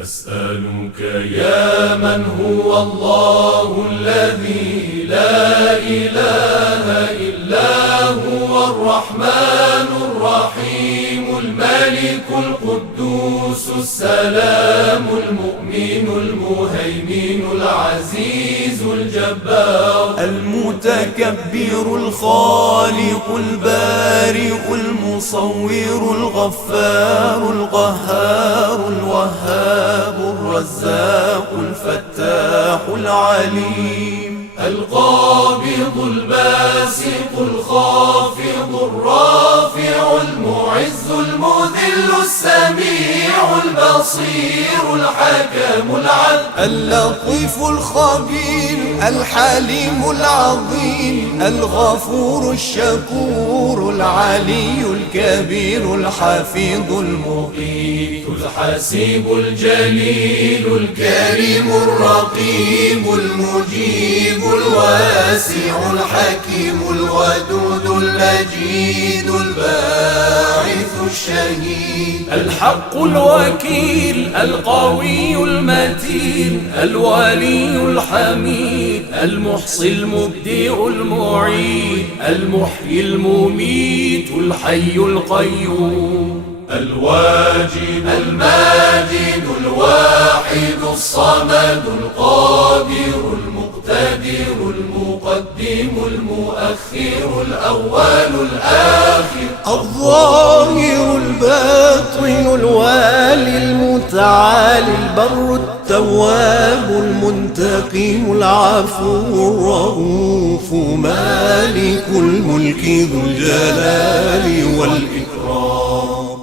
نسألك يا من هو الله الذي لا إله إلا هو الرحمن الرحيم الملك القدوس السلام المؤمن المهيمن العزيز الجبار المتكبر الخالق البارئ المصور الغفار القهار الوهاب الرزاق الفتاح العليم القابض الباسط الخافض الرافع المعز المذل السميع البصير الحكم العدل اللطيف الخبير الحليم العظيم الغفور الشكور العلي الكبير الحفيظ المقيت الحسيب الجليل الكريم الرقيب المجيب الواسع الحكيم الودود المجيد الباعث الشهيد الحق الوكيل القوي المتين الولي الحميد المحصي المبدع المعيد المحيي المميت الحي القيوم الواجد الماجد الواحد الصمد القادر المقتدر المقدم المؤخر الأول الآخر الظاهر الباطن الوالي المتعالي البر التواب المنتقم العفو الرؤوف مالك الملك ذو الجلال والإكرام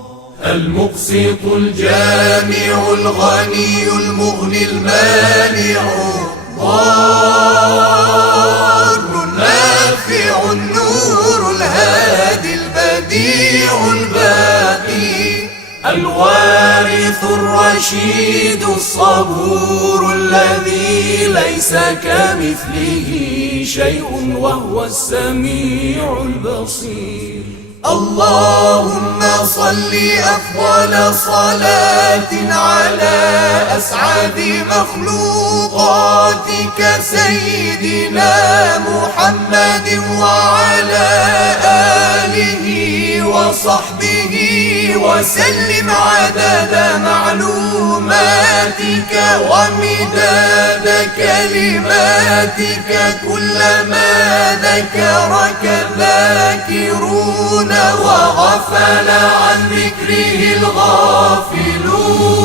المقسط الجامع الغني المغني المانع الضار النافع النور الهادي البديع الباقي الوارث الرشيد الصبور الذي ليس كمثله شيء وهو السميع البصير اللهم صل أفضل صلاة على أسعد مخلوقاتك سيدنا محمد وعلى آله وصحبه وسلم عدد معلوماتك ومداد كلماتك كلما ذكرك الذاكرون وغفل عن ذكره الغافلون